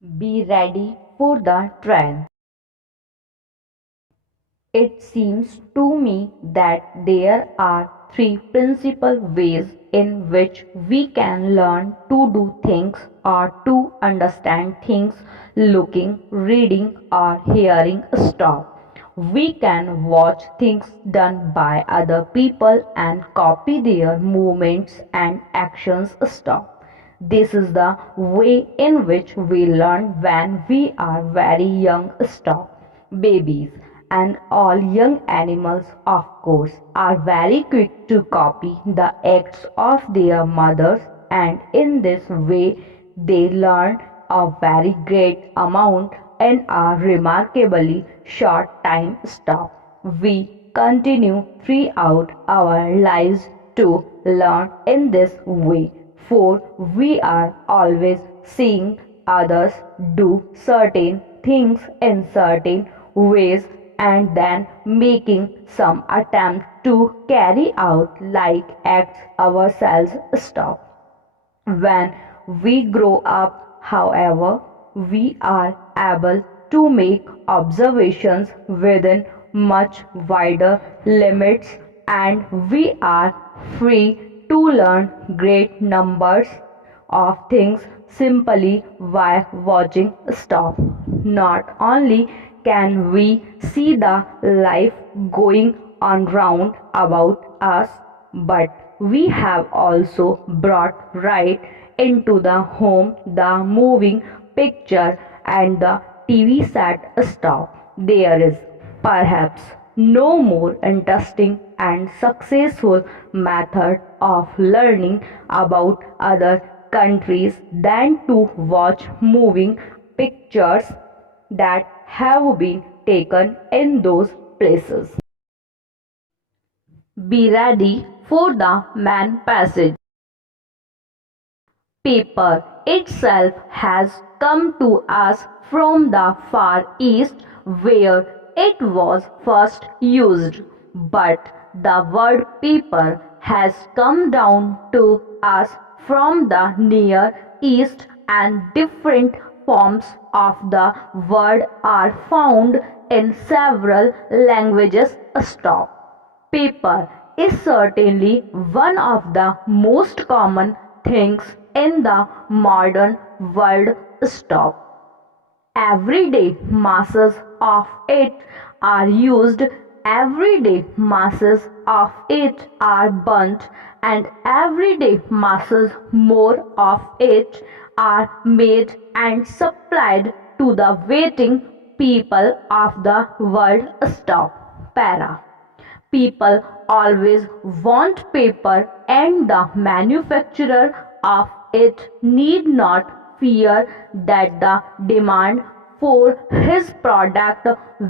Be ready for the train. It seems to me that there are three principal ways in which we can learn to do things or to understand things: looking, reading, or hearing. Stop. We can watch things done by other people and copy their movements and actions. Stop. This is the way in which we learn when we are very young. Stop. Babies and all young animals, of course, are very quick to copy the acts of their mothers, and in this way they learn a very great amount in a remarkably short time. Stop. We continue throughout our lives to learn in this way, for we are always seeing others do certain things in certain ways and then making some attempt to carry out like acts ourselves. Stop. When we grow up, however, we are able to make observations within much wider limits, and we are free to learn great numbers of things simply by watching. Stop. Not only can we see the life going on round about us, but we have also brought right into the home the moving picture and the TV set. Stop. There is perhaps no more interesting and successful method of learning about other countries than to watch moving pictures that have been taken in those places. Be ready for the main passage. Paper itself has come to us from the Far East, where it was first used, but the word paper has come down to us from the Near East, and different forms of the word are found in several languages. Stop. Paper is certainly one of the most common things in the modern world. Stop. Everyday masses of it are used, everyday masses of it are burnt, and everyday masses more of it are made and supplied to the waiting people of the world. Stop. Para. People always want paper, and the manufacturer of it need not fear that the demand for his product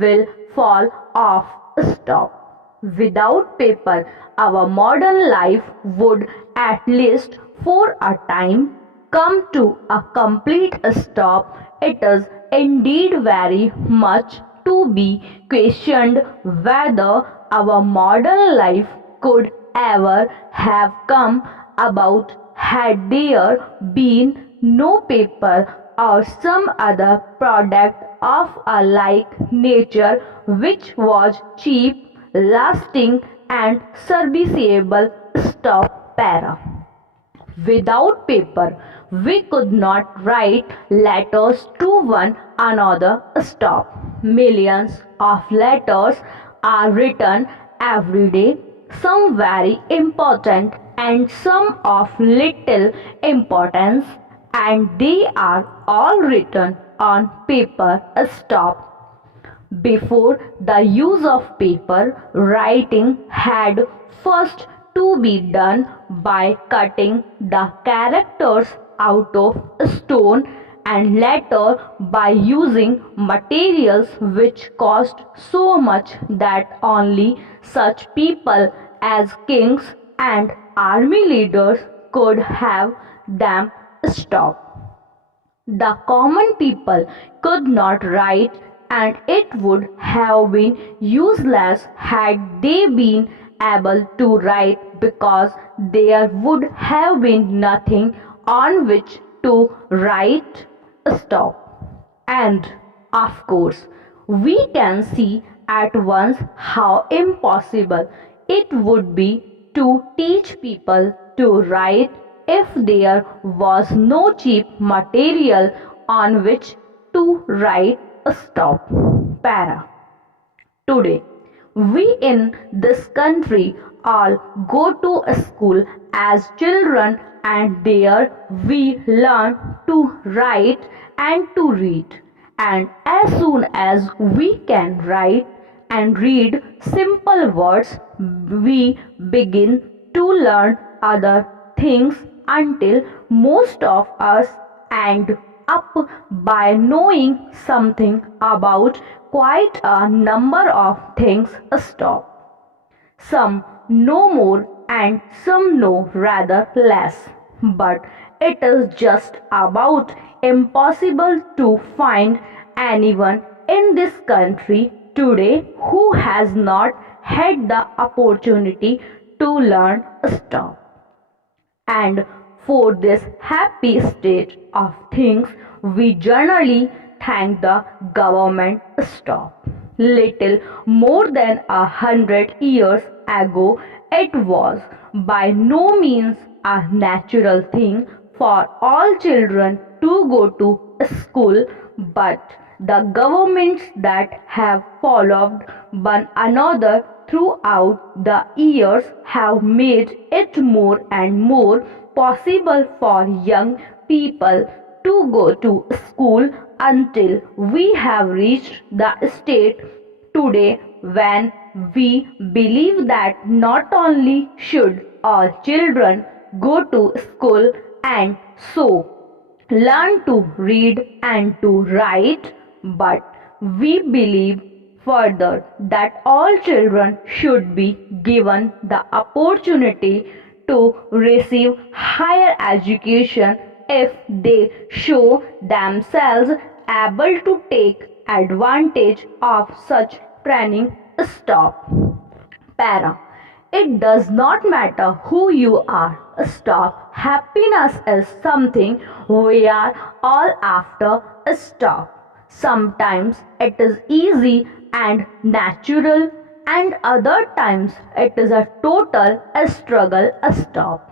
will fall off. Stop. Without paper, our modern life would, at least for a time, come to a complete stop. It is indeed very much to be questioned whether our modern life could ever have come about had there been no paper or some other product of a like nature which was cheap, lasting, and serviceable. Stop. Para. Without paper, we could not write letters to one another. Stop. Millions of letters are written every day, some very important and some of little importance, and they are all written on paper. Stop. Before the use of paper, writing had first to be done by cutting the characters out of stone, and later by using materials which cost so much that only such people as kings and army leaders could have them. Stop. The common people could not write, and it would have been useless had they been able to write, because there would have been nothing on which to write. Stop. And of course, we can see at once how impossible it would be to teach people to write if there was no cheap material on which to write a stop. Para. Today, we in this country all go to a school as children, and there we learn to write and to read. And as soon as we can write and read simple words, we begin to learn other things until most of us end up by knowing something about quite a number of things. Stop. Some know more and some know rather less, but it is just about impossible to find anyone in this country today who has not had the opportunity to learn stop. And for this happy state of things, we generally thank the government. Stop. Little more than 100 years ago, it was by no means a natural thing for all children to go to school, but the governments that have followed one another throughout the years have made it more and more possible for young people to go to school until we have reached the state today when we believe that not only should all children go to school and so learn to read and to write, but we believe further that all children should be given the opportunity to receive higher education if they show themselves able to take advantage of such training. Stop. Para. It does not matter who you are. Stop. Happiness is something we are all after. Stop. Sometimes it is easy and natural, and other times it is a total struggle. Stop.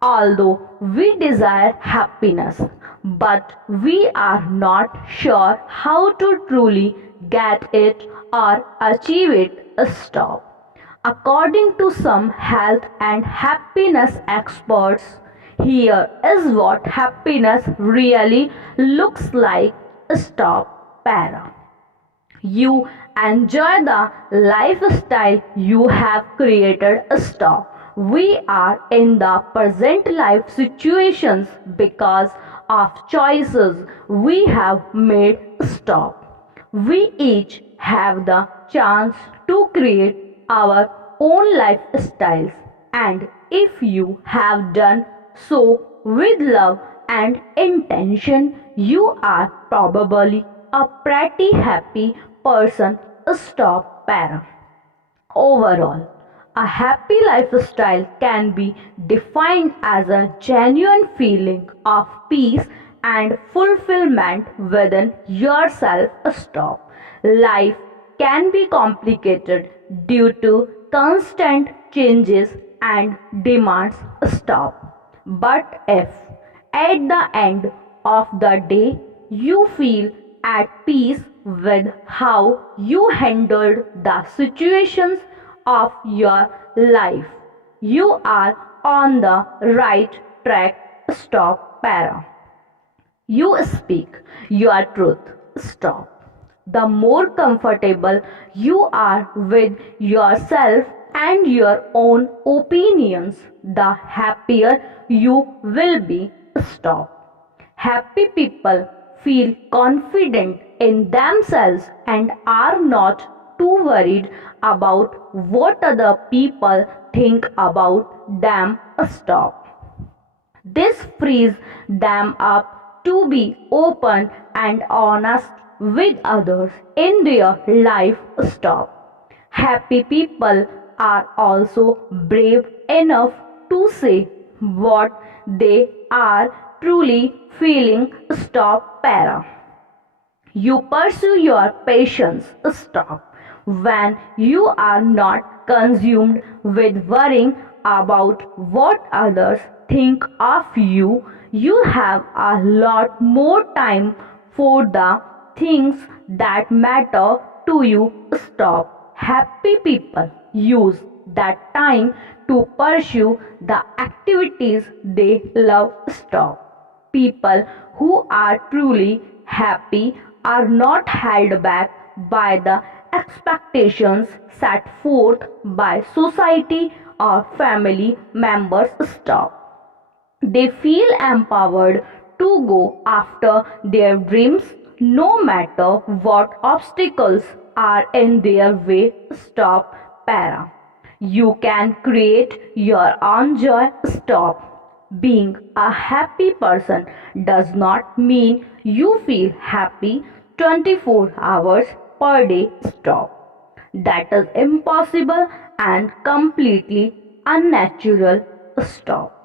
Although we desire happiness, but we are not sure how to truly get it or achieve it. Stop. According to some health and happiness experts, here is what happiness really looks like. Stop. Para. You enjoy the lifestyle you have created. Stop. We are in the present life situations because of choices we have made. Stop. We each have the chance to create our own lifestyles, and if you have done so with love and intention, you are probably a pretty happy person. Stop. Para. Overall, a happy lifestyle can be defined as a genuine feeling of peace and fulfillment within yourself. Stop. Life can be complicated due to constant changes and demands. Stop. But if at the end of the day you feel at peace with how you handled the situations of your life, you are on the right track. Stop. Para. You speak your truth. Stop. The more comfortable you are with yourself and your own opinions, the happier you will be. Stop. Happy people feel confident in themselves and are not too worried about what other people think about them. Stop. This frees them up to be open and honest with others in their life. Stop. Happy people are also brave enough to say what they are truly feeling. Stop. Para. You pursue your passions. Stop. When you are not consumed with worrying about what others think of you, you have a lot more time for the things that matter to you. Stop. Happy people use that time to pursue the activities they love. Stop. People who are truly happy are not held back by the expectations set forth by society or family members. Stop. They feel empowered to go after their dreams no matter what obstacles are in their way. Stop. Para. You can create your own joy. Stop. Being a happy person does not mean you feel happy 24 hours per day. Stop. That is impossible and completely unnatural. Stop.